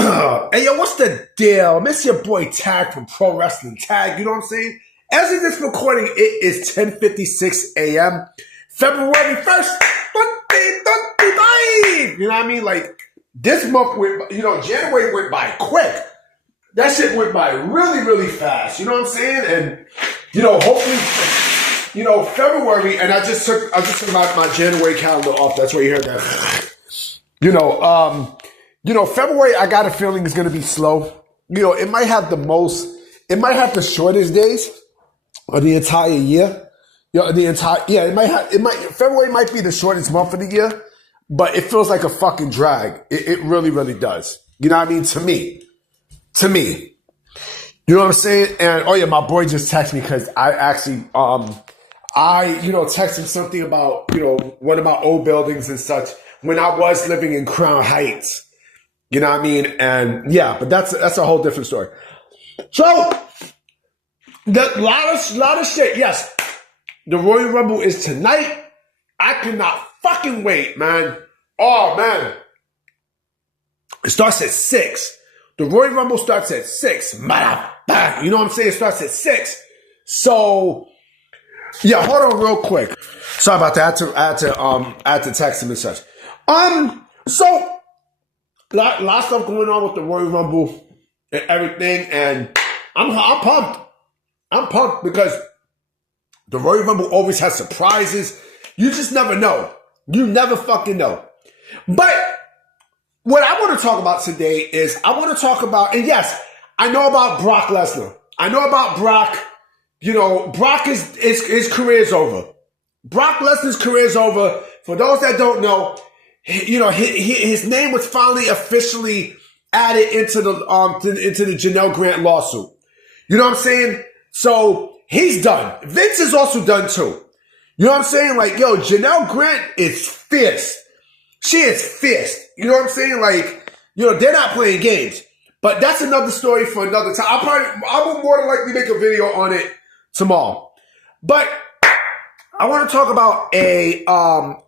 Hey, yo, what's the deal? Miss your boy Tag from Pro Wrestling Tag, you know what I'm saying? As of this recording, it is 10:56 a.m. February 1st, 2025. You know what I mean? Like, this month went, January went by quick. That shit went by really, really fast. You know what I'm saying? And, hopefully, February, and I just took my January calendar off. That's where you heard that. February, I got a feeling is going to be slow. It might have the shortest days of the entire year. February might be the shortest month of the year, but it feels like a fucking drag. It really, really does. You know what I mean? To me. You know what I'm saying? And, oh yeah, my boy just texted me because I actually, texted something about, one of my old buildings and such when I was living in Crown Heights. You know what I mean? And yeah, but that's a whole different story. So, lot of shit. Yes, the Royal Rumble is tonight. I cannot fucking wait, man. Oh, man. It starts at 6. The Royal Rumble starts at 6. You know what I'm saying? It starts at 6. So, yeah, hold on real quick. Sorry about that. I had to text him and such. So, lot of stuff going on with the Royal Rumble and everything, and I'm pumped. I'm pumped because the Royal Rumble always has surprises. You just never know. You never fucking know. But what I want to talk about today is and yes, I know about Brock Lesnar. I know about Brock. Brock his career's over. Brock Lesnar's career's over. For those that don't know, his name was finally officially added into the Janelle Grant lawsuit. You know what I'm saying? So he's done. Vince is also done too. You know what I'm saying? Like, yo, Janelle Grant is fierce. She is fierce. You know what I'm saying? Like, they're not playing games. But that's another story for another time. I will more than likely make a video on it tomorrow. But I want to talk about a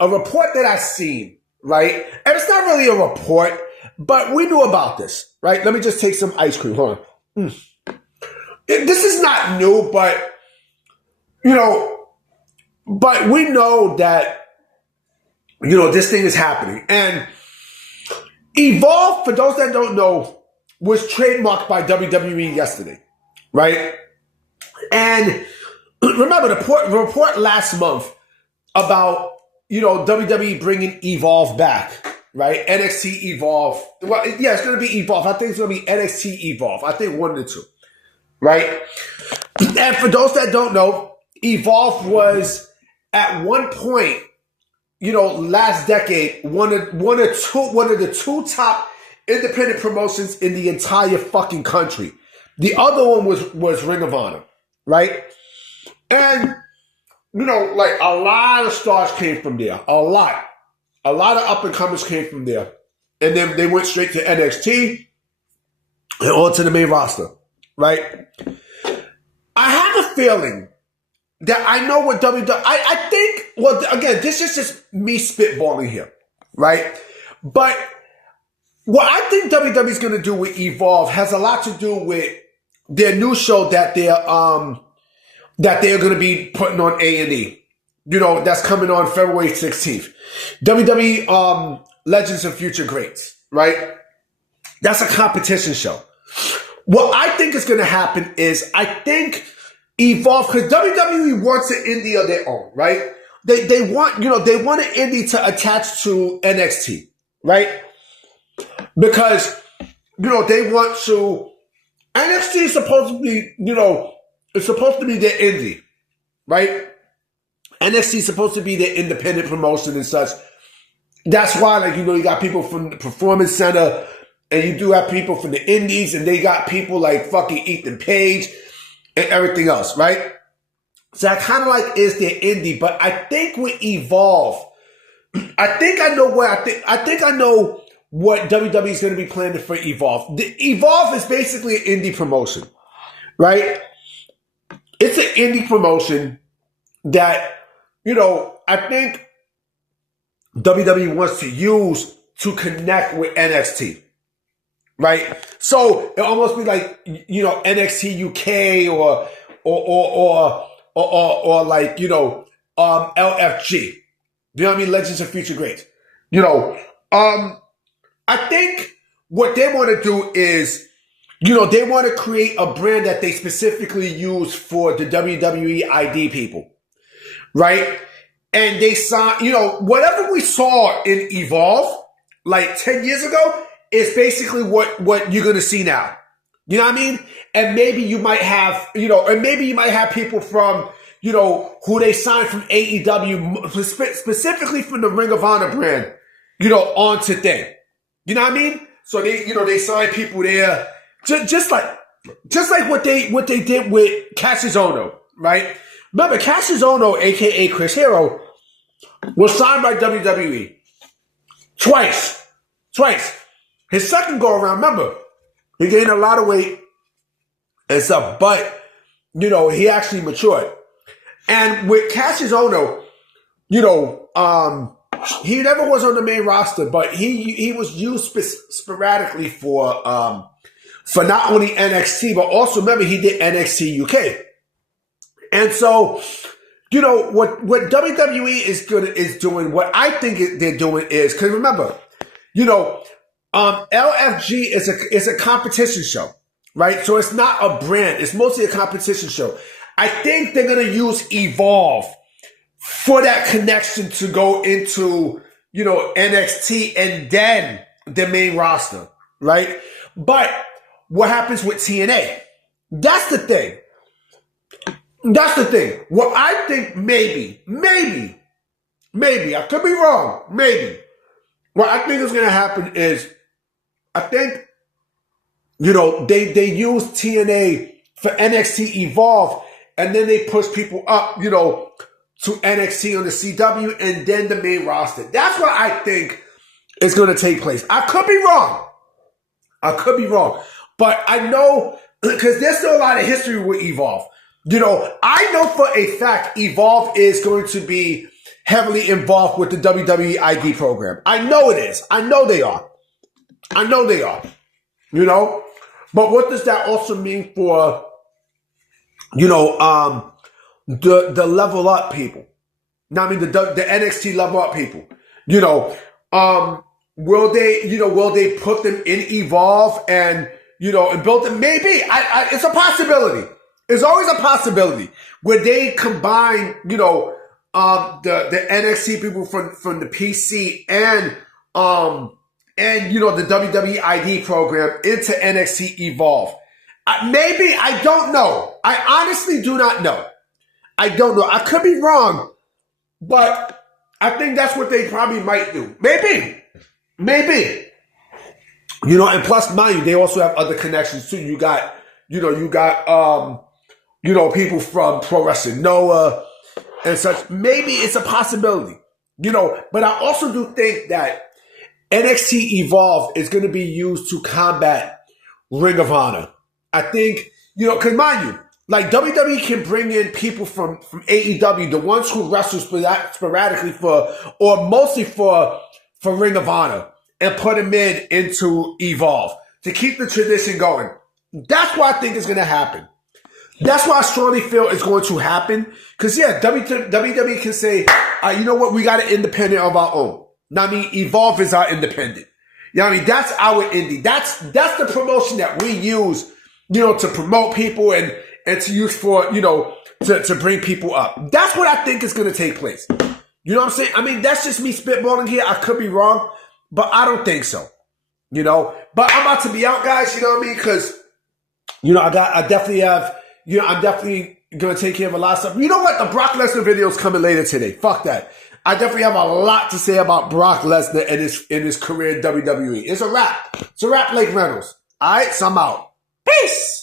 report that I've seen. Right? And it's not really a report, but we knew about this, right? Let me just take some ice cream. Hold on. This is not new, but, but we know that, this thing is happening. And Evolve, for those that don't know, was trademarked by WWE yesterday, right? And remember the report last month about WWE bringing Evolve back, right? NXT Evolve. Well, yeah, it's going to be Evolve. I think it's going to be NXT Evolve. I think one of the two, right? And for those that don't know, Evolve was at one point, last decade, one of the two top independent promotions in the entire fucking country. The other one was Ring of Honor, right? And like a lot of stars came from there. A lot of up-and-comers came from there. And then they went straight to NXT and on to the main roster, right? I have a feeling that I know what WWE... I think, well, again, this is just me spitballing here, right? But what I think WWE is going to do with Evolve has a lot to do with their new show that they're going to be putting on A&E. That's coming on February 16th. WWE Legends of Future Greats, right? That's a competition show. What I think is going to happen is I think Evolve, because WWE wants an indie of their own, right? They want an indie to attach to NXT, right? Because, they want to... NXT is supposed to be, it's supposed to be their indie, right? NXT is supposed to be their independent promotion and such. That's why, you got people from the Performance Center, and you do have people from the indies, and they got people like fucking Ethan Page and everything else, right? So that kind of like is their indie. But I think with Evolve, I think I know what WWE is going to be planning for Evolve. The Evolve is basically an indie promotion, right? It's an indie promotion that, I think WWE wants to use to connect with NXT, right? So it almost be like, you know, NXT UK or like, you know, LFG. You know what I mean? Legends of Future Greats. You know, I think what they want to do is, you know, they want to create a brand that they specifically use for the WWE ID people, right? And they saw, you know, whatever we saw in Evolve like 10 years ago is basically what you're going to see now. You know what I mean? And maybe you might have, you know, and maybe you might have people from, you know, who they signed from AEW, specifically from the Ring of Honor brand, you know, onto thing. You know what I mean? So they, you know, they sign people there, just like what they did with Cassius Ohno, right? Remember, Cassius Ohno, aka Chris Hero, was signed by WWE twice. His second go around, remember, he gained a lot of weight and stuff, but you know, he actually matured. And with Cassius Ohno, you know, he never was on the main roster, but he was used sporadically for not only NXT, but also remember he did NXT UK. And so, you know, what WWE is doing, what I think they're doing is, because remember, you know, LFG is a competition show, right? So it's not a brand; it's mostly a competition show. I think they're gonna use Evolve for that connection to go into, you know, NXT and then the main roster, right? But what happens with TNA? That's the thing. What I think maybe, I could be wrong, maybe. What I think is going to happen is, I think, you know, they use TNA for NXT Evolve, and then they push people up, you know, to NXT on the CW, and then the main roster. That's what I think is going to take place. I could be wrong. But I know, because there's still a lot of history with Evolve. You know, I know for a fact Evolve is going to be heavily involved with the WWE ID program. I know it is. I know they are. You know? But what does that also mean for, you know, the level up people? Now, I mean, the NXT level up people. You know, will they put them in Evolve and, you know, and build them? Maybe. It's a possibility. There's always a possibility where they combine, you know, the NXT people from the PC and you know, the WWE ID program into NXT Evolve. Maybe, I don't know. I honestly do not know. I don't know. I could be wrong, but I think that's what they probably might do. Maybe. You know, and plus, mind you, they also have other connections too. You got people from Pro Wrestling Noah and such. Maybe it's a possibility, you know, but I also do think that NXT Evolve is going to be used to combat Ring of Honor. I think, you know, because mind you, like WWE can bring in people from AEW, the ones who wrestle sporadically or mostly for Ring of Honor, and put them into Evolve to keep the tradition going. That's what I think is going to happen. That's what I strongly feel is going to happen. Because, yeah, WWE can say, you know what, we got an independent of our own. Now, I mean, Evolve is our independent. You know what I mean? That's our indie. That's the promotion that we use, you know, to promote people and to use for, you know, to bring people up. That's what I think is going to take place. You know what I'm saying? I mean, that's just me spitballing here. I could be wrong, but I don't think so. You know? But I'm about to be out, guys. You know what I mean? Because, you know, I'm definitely going to take care of a lot of stuff. You know what? The Brock Lesnar video is coming later today. Fuck that. I definitely have a lot to say about Brock Lesnar and his career in WWE. It's a wrap. It's a wrap, Lake Reynolds. All right? So I'm out. Peace.